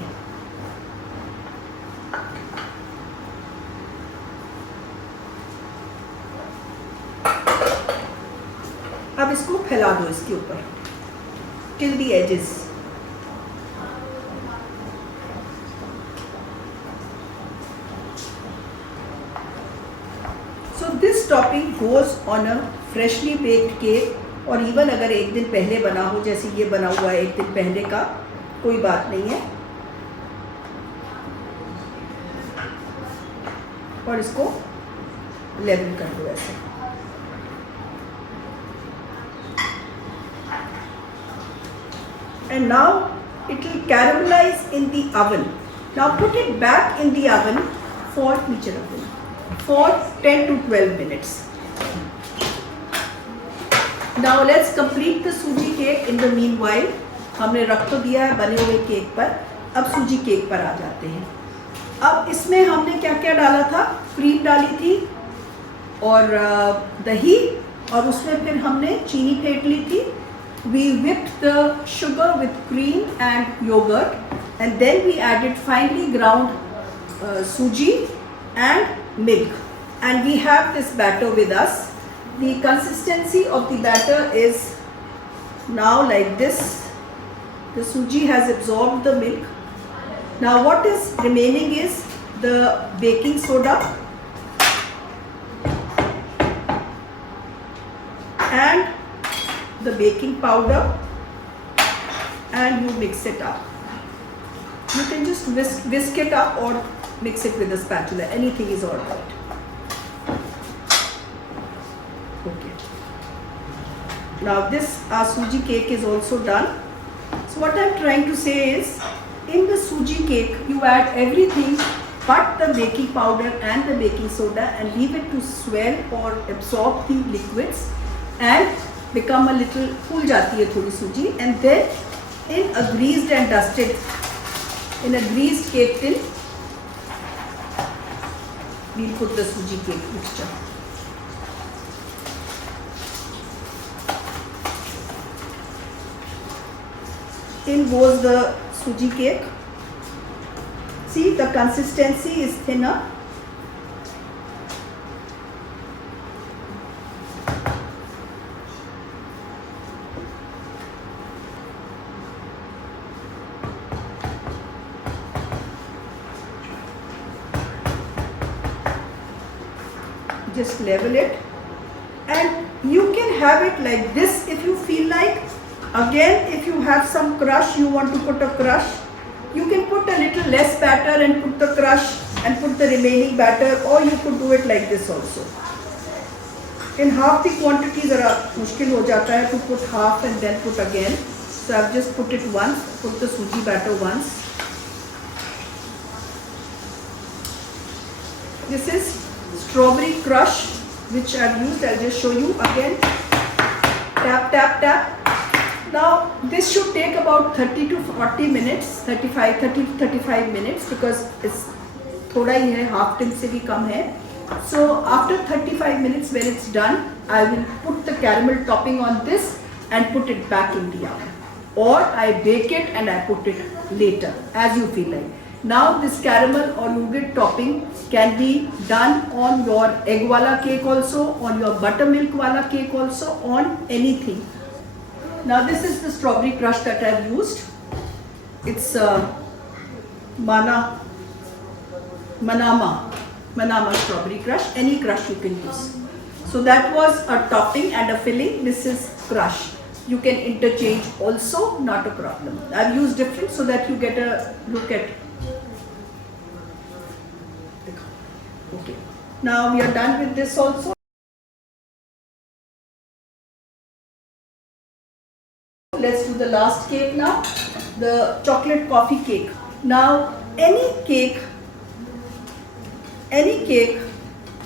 अब इसको फैला दो इसके ऊपर till the edges. So this topping goes on a freshly baked cake. और इवन अगर एक दिन पहले बना हो, जैसे ये बना हुआ है एक दिन पहले का, कोई बात नहीं है. और इसको लेवल कर दो ऐसे. And now it will caramelize in the oven. Now put it back in the oven for 10 to 12 minutes. Now let's complete the सूजी केक. In the meanwhile, हमने रख तो दिया है बने हुए केक पर. अब सूजी केक पर आ जाते हैं. अब इसमें हमने क्या क्या डाला था? क्रीम डाली थी और दही, और उसमें फिर हमने चीनी फेंट ली थी. We whipped the sugar with cream and yogurt, and then we added finely ground suji and milk, and we have this batter with us. The consistency of the batter is now like this. The suji has absorbed the milk. Now what is remaining is the baking soda and the baking powder, and you mix it up. You can just whisk it up or mix it with a spatula. Anything is all right. Okay. Now this suji cake is also done. So what I'm trying to say is, in the suji cake you add everything but the baking powder and the baking soda, and leave it to swell or absorb the liquids and become a little, फूल जाती है थोड़ी सूजी, and then in a greased and dusted, in a greased cake tin, we'll put the suji cake mixture. in goes the suji cake. See, the consistency is thinner. Just level it, and you can have it like this if you feel like. Again, if you have some crush, you want to put a crush, you can put a little less batter and put the crush and put the remaining batter, or you could do it like this also. In half the quantity zara mushkil ho jata hai to put half and then put again. So I've just put it once, put the suji batter once. This is strawberry crush which I've used. I'll just show you again. Tap, tap, tap. Now this should take about 30 to 40 minutes, 30 to 35 minutes, because it's thoda hi hai, half tin se bhi kam hai. So after 35 minutes, when it's done, I will put the caramel topping on this and put it back in the oven, or I bake it and I put it later, as you feel like. Now this caramel or nougat topping can be done on your egg wala cake also, on your buttermilk wala cake also, on anything. Now this is the strawberry crush that I have used. It's Manama strawberry crush. Any crush you can use. So that was a topping and a filling. This is crush. You can interchange also, not a problem. I've used different so that you get a look at. Okay. Now we are done with this also. Let's do the last cake now, the chocolate coffee cake. Now any cake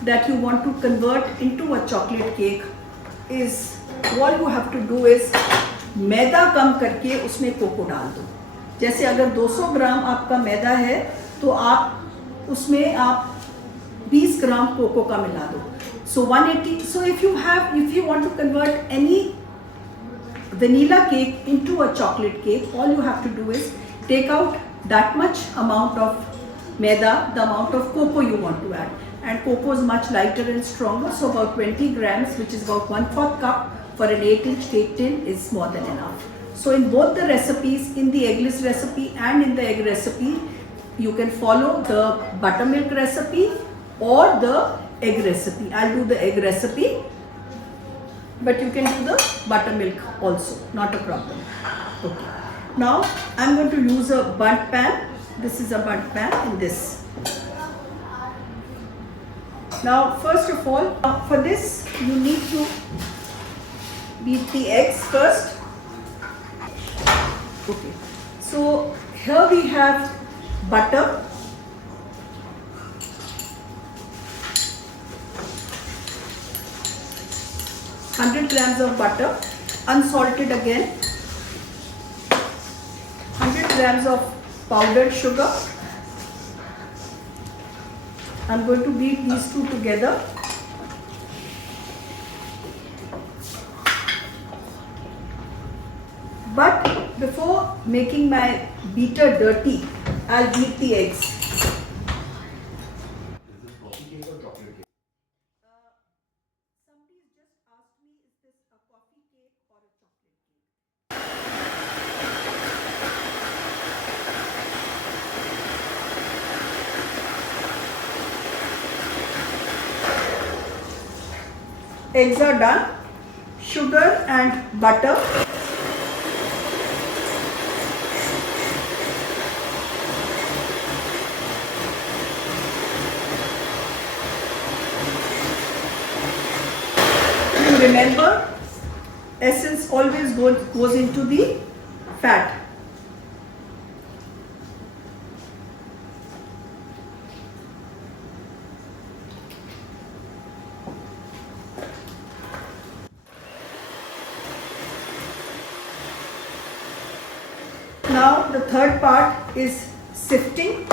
that you want to convert into a chocolate cake is, all you have to do is मैदा कम करके उसमें cocoa डाल दो. जैसे अगर 200 ग्राम आपका मैदा है तो आप उसमें आप 20 ग्राम कोको का मिला दो. So 180. So if you want to convert any vanilla cake into a chocolate cake, all you have to do is take out that much amount of maida, the amount of cocoa you want to add, and cocoa is much lighter and stronger, so about 20 grams, which is about 1/4 cup for an 8-inch cake tin, is more than enough. So in both the recipes, in the eggless recipe and in the egg recipe, you can follow the buttermilk recipe or the egg recipe. I'll do the egg recipe, but you can do the buttermilk also, not a problem. Okay. Now I'm going to use a bundt pan. This is a bundt pan in this. Now first of all, for this you need to beat the eggs first. Okay. So here we have butter. $100 grams of butter, unsalted again. 100 grams of powdered sugar. I'm going to beat these two together. But before making my beater dirty, I'll beat the eggs. Eggs are done. Sugar and butter. Remember, essence always goes into the fat. Now the third part is sifting.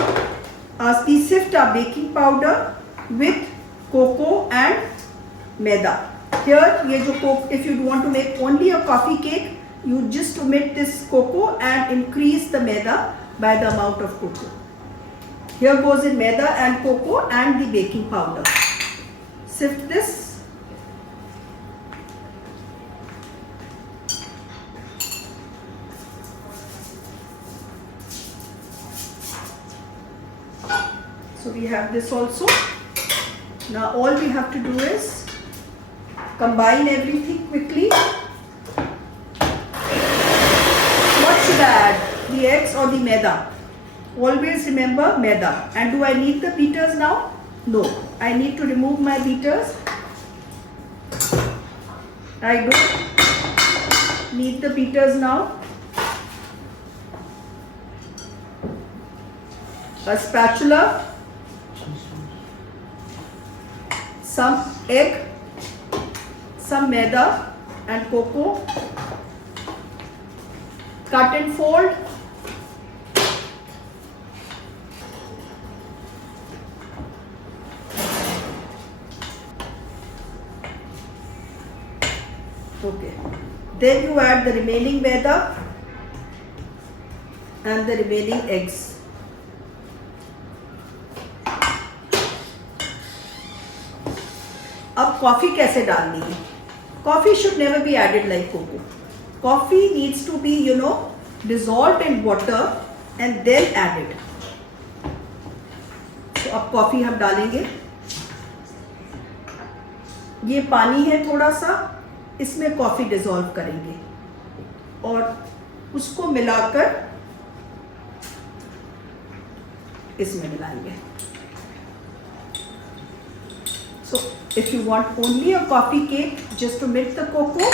We sift our baking powder with cocoa and maida. Here, if you want to make only a coffee cake, You just omit this cocoa and increase the maida by the amount of cocoa. Here goes in maida and cocoa and the baking powder. Sift this. So we have this also. Now all we have to do is combine everything quickly. What should I add? The eggs or the maida? Always remember maida. And do I need the beaters now? No. I need to remove my beaters. I don't need the beaters now. A spatula. Some egg, some maida and cocoa, cut and fold, okay, then you add the remaining maida and the remaining eggs. अब coffee कैसे डालनी है? Coffee should never be added like cocoa. Coffee needs to be dissolved in water and then added. तो अब coffee हम डालेंगे. ये पानी है थोड़ा सा, इसमें कॉफ़ी डिज़ोल्व करेंगे और उसको मिलाकर इसमें मिलाएंगे. So if you want only a coffee cake, just to mix the cocoa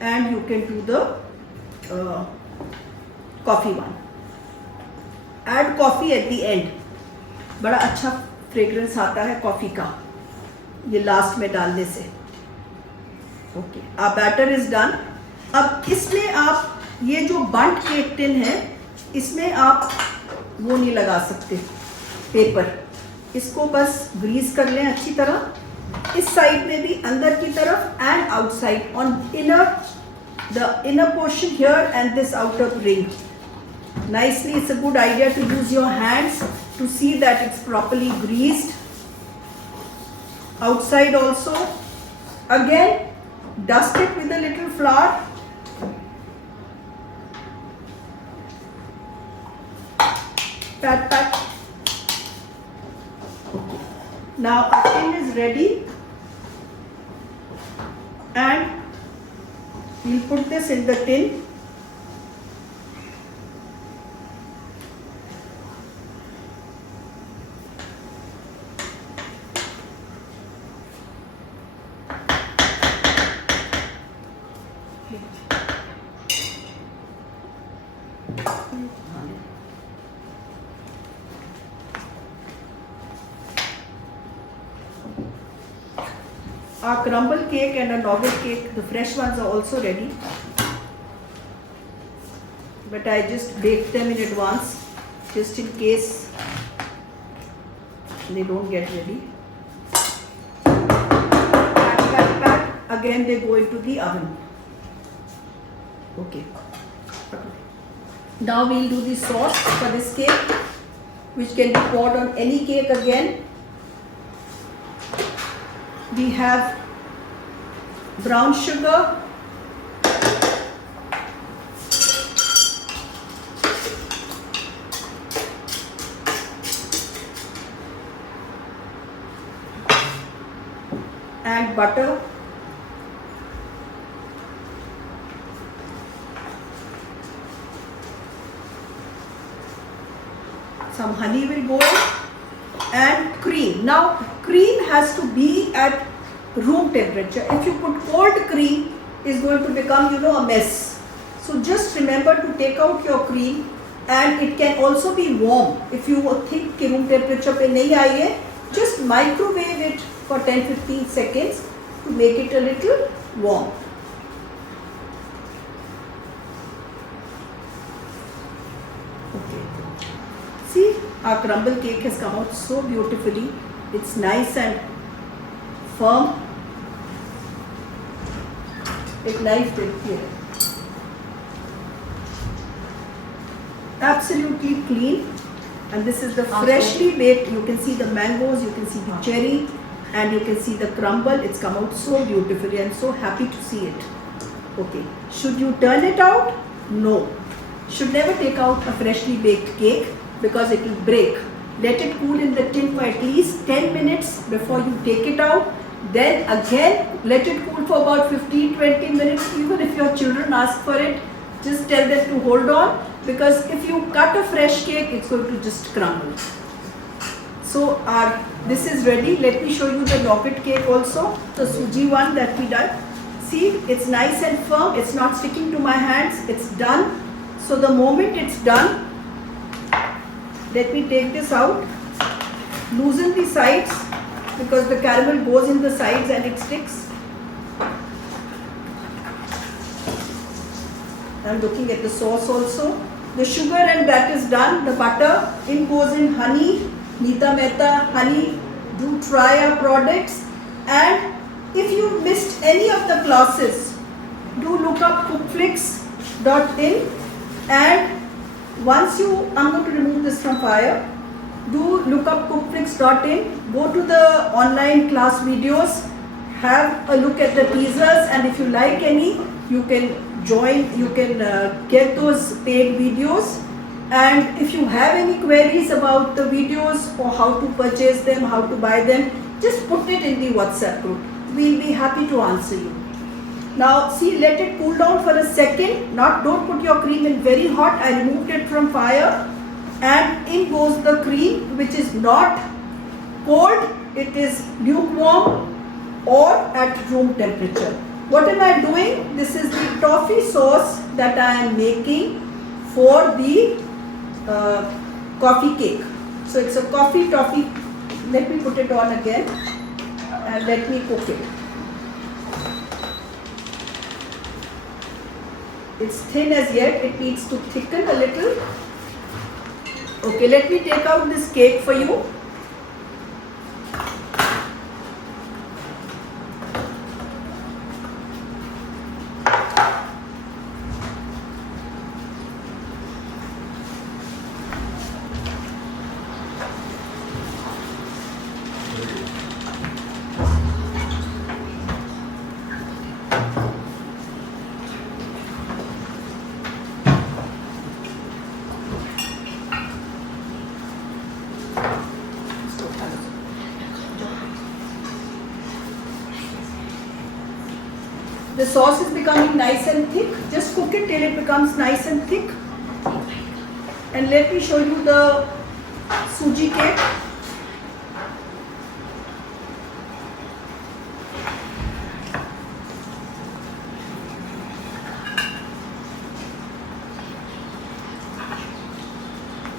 and you can do the coffee one. Add coffee at the end. बड़ा अच्छा fragrance आता है कॉफ़ी का ये लास्ट में डालने से. Okay, our batter is done. अब इसमें आप ये जो बंट केक टिन है इसमें आप वो नहीं लगा सकते पेपर. इसको बस ग्रीस कर लें अच्छी तरह. इस साइड में भी अंदर की तरफ and outside on the inner portion here and this outer ring. Nicely, it's a good idea to use your hands to see that it's properly greased. Outside also, again, dust it with a little flour. Pat, pat. Okay. Now our tin is ready, and we'll put this in the tin. Our crumble cake and a novel cake, the fresh ones are also ready, but I just baked them in advance just in case they don't get ready. Pack, pack, pack. Again they go into the oven. Okay. Now we'll do the sauce for this cake, which can be poured on any cake again. We have brown sugar, and butter, some honey will go in, and cream. Now cream has to be at room temperature. If you put cold cream, it's going to become a mess. So just remember to take out your cream, and it can also be warm. If you think कि room temperature पे नहीं आई है, just microwave it for 10-15 seconds to make it a little warm. Okay. See, our crumble cake has come out so beautifully. It's nice and firm. एक knife देखती है. absolutely clean. And this is the freshly baked. You can see the mangoes, you can see the cherry, and you can see the crumble. It's come out so beautifully. I'm so happy to see it. Okay, should you turn it out? No. Should never take out a freshly baked cake because it will break. Let it cool in the tin for at least 10 minutes before you take it out. Then again, let it cool for about 15-20 minutes. Even if your children ask for it, just tell them to hold on, because if you cut a fresh cake, it's going to just crumble. So this is ready. Let me show you the rocket cake also, the suji one that we done. See, it's nice and firm. It's not sticking to my hands. It's done. So the moment it's done, let me take this out. Loosen the sides because the caramel goes in the sides and it sticks. I'm looking at the sauce also. The sugar and that is done. The butter in goes in honey, Nita Mehta honey. Do try our products. And if you missed any of the classes, do look up cookflix.in. And once I'm going to remove this from fire. Do look up cookflix.in. Go to the online class videos. Have a look at the teasers, and if you like any, you can join, you can get those paid videos. And if you have any queries about the videos or how to purchase them, how to buy them, just put it in the WhatsApp group. We'll be happy to answer you. Now see, let it cool down for a second. Don't put your cream in very hot. I removed it from fire, and in goes the cream, which is not cold, it is lukewarm or at room temperature. What am I doing? This is the toffee sauce that I am making for the coffee cake. So it's a coffee toffee. Let me put it on again and let me cook it. It's thin as yet. It needs to thicken a little. Okay, let me take out this cake for you. The sauce is becoming nice and thick. Just cook it till it becomes nice and thick. And let me show you the suji cake.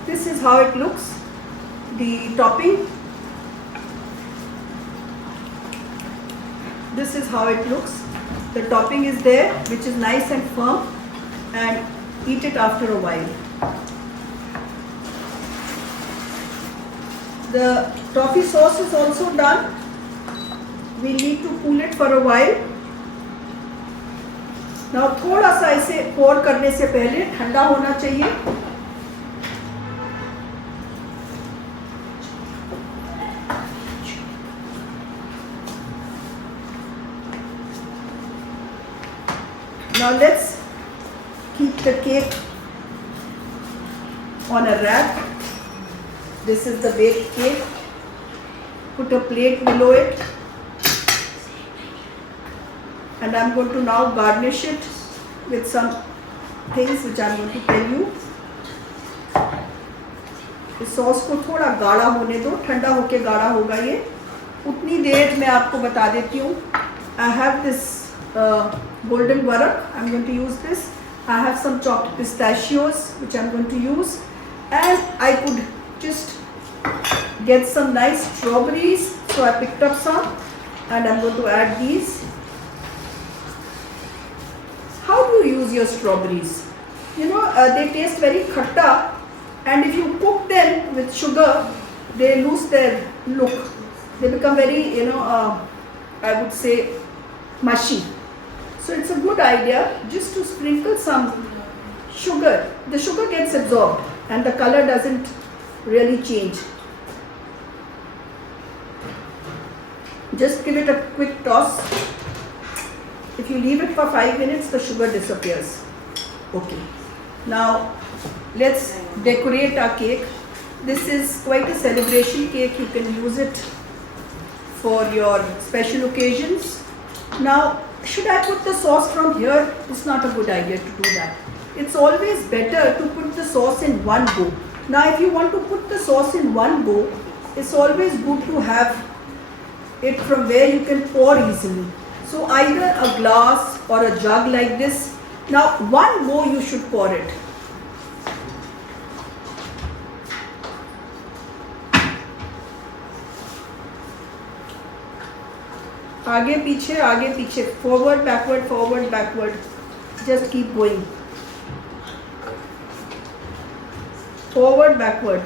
This is how it looks. The topping. This is how it looks. The topping is there, which is nice and firm, and eat it after a while. The toffee sauce is also done. We need to cool it for a while. Now थोड़ा सा इसे pour करने से पहले ठंडा होना चाहिए. Now let's keep the cake on a rack. This is the baked cake. Put a plate below it. And I'm going to now garnish it with some things which I'm going to tell you. इस sauce को थोड़ा गाढ़ा होने दो, ठंडा होके गाढ़ा होगा ये. उतनी देर मैं आपको बता देती हूँ. I have this golden varak. I'm going to use this. I have some chopped pistachios which I'm going to use, and I could just get some nice strawberries, so I picked up some and I'm going to add these. How do you use your strawberries? They taste very khatta, and if you cook them with sugar, they lose their look. They become very, I would say mushy. So it's a good idea just to sprinkle some sugar, the sugar gets absorbed and the color doesn't really change. Just give it a quick toss. If you leave it for 5 minutes, the sugar disappears. Okay. Now let's decorate our cake. This is quite a celebration cake. You can use it for your special occasions. Now, should I put the sauce from here? It's not a good idea to do that. It's always better to put the sauce in one go. Now, if you want to put the sauce in one go, it's always good to have it from where you can pour easily. So either a glass or a jug like this. Now, one go you should pour it. आगे पीछे, forward, backward. Just keep going. Forward, backward.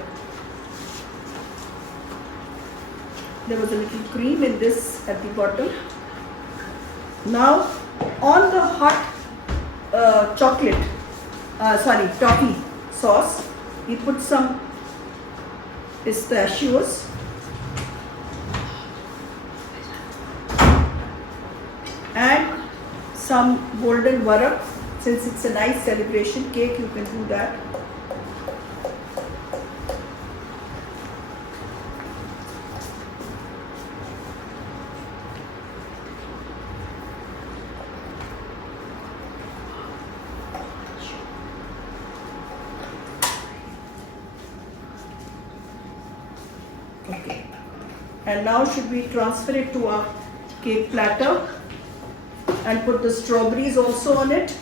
There was a little cream in this at the bottom. Now, on the hot toffee sauce, we put some pistachios. And some golden varak. Since it's a nice celebration cake, you can do that. Okay. And now should we transfer it to our cake platter? And put the strawberries also on it.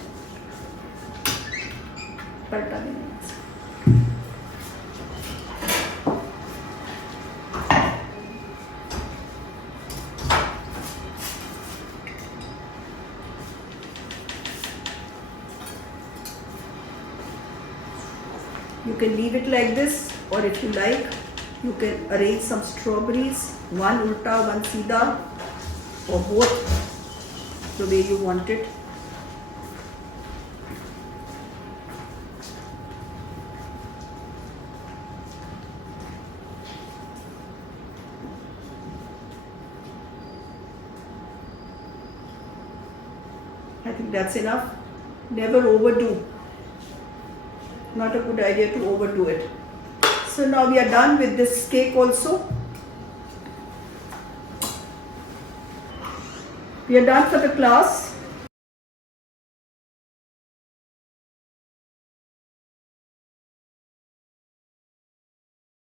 You can leave it like this, or if you like, you can arrange some strawberries, one ulta, one seedha, or both, the way you want it. I think that's enough. Never overdo. Not a good idea to overdo it. So now we are done with this cake also. We are done for the class.